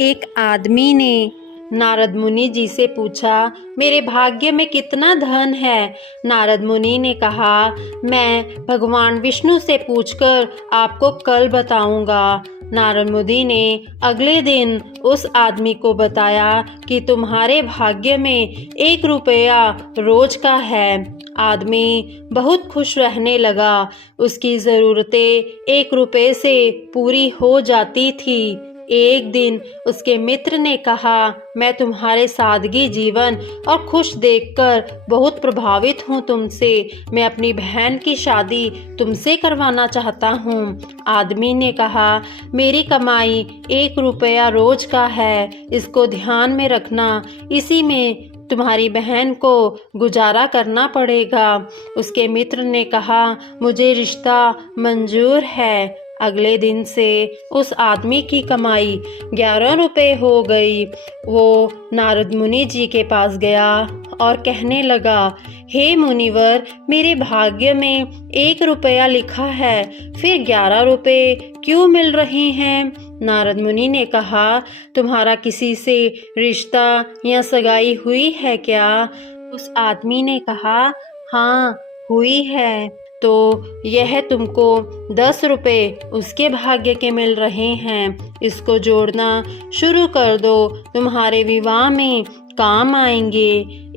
एक आदमी ने नारद मुनि जी से पूछा, मेरे भाग्य में कितना धन है? नारद मुनि ने कहा, मैं भगवान विष्णु से पूछकर आपको कल बताऊंगा। नारद मुनि ने अगले दिन उस आदमी को बताया कि तुम्हारे भाग्य में 1 रुपया रोज का है। आदमी बहुत खुश रहने लगा। उसकी ज़रूरतें 1 रुपये से पूरी हो जाती थी। एक दिन उसके मित्र ने कहा, मैं तुम्हारे सादगी जीवन और खुश देखकर बहुत प्रभावित हूँ तुमसे। मैं अपनी बहन की शादी तुमसे करवाना चाहता हूँ। आदमी ने कहा, मेरी कमाई 1 रुपया रोज का है, इसको ध्यान में रखना, इसी में तुम्हारी बहन को गुजारा करना पड़ेगा। उसके मित्र ने कहा, मुझे रिश्ता मंजूर है। अगले दिन से उस आदमी की कमाई 11 रुपये हो गई। वो नारद मुनि जी के पास गया और कहने लगा, हे मुनिवर, मेरे भाग्य में 1 रुपया लिखा है, फिर 11 रुपये क्यों मिल रहे हैं? नारद मुनि ने कहा, तुम्हारा किसी से रिश्ता या सगाई हुई है क्या? उस आदमी ने कहा, हाँ हुई है। तो यह तुमको 10 रुपये उसके भाग्य के मिल रहे हैं, इसको जोड़ना शुरू कर दो, तुम्हारे विवाह में काम आएंगे।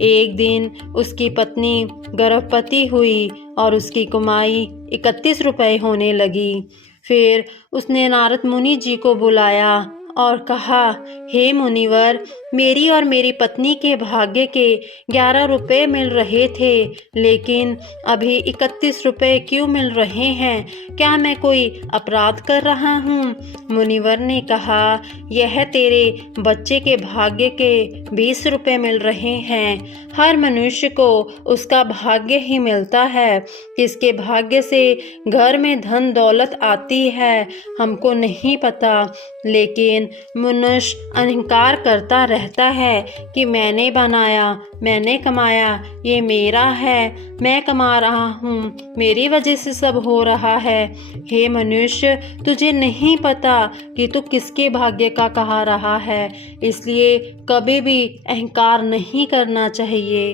एक दिन उसकी पत्नी गर्भवती हुई और उसकी कमाई 31 रुपये होने लगी। फिर उसने नारद मुनि जी को बुलाया और कहा, हे मुनिवर, मेरी और मेरी पत्नी के भाग्य के 11 रुपये मिल रहे थे, लेकिन अभी 31 रुपये क्यों मिल रहे हैं? क्या मैं कोई अपराध कर रहा हूँ? मुनिवर ने कहा, यह तेरे बच्चे के भाग्य के 20 रुपये मिल रहे हैं। हर मनुष्य को उसका भाग्य ही मिलता है, किसके भाग्य से घर में धन दौलत आती है हमको नहीं पता, लेकिन मनुष्य अहंकार करता रहता है कि मैंने बनाया, मैंने कमाया, ये मेरा है, मैं कमा रहा हूँ, मेरी वजह से सब हो रहा है। हे मनुष्य, तुझे नहीं पता कि तू किसके भाग्य का कहा रहा है, इसलिए कभी भी अहंकार नहीं करना चाहिए।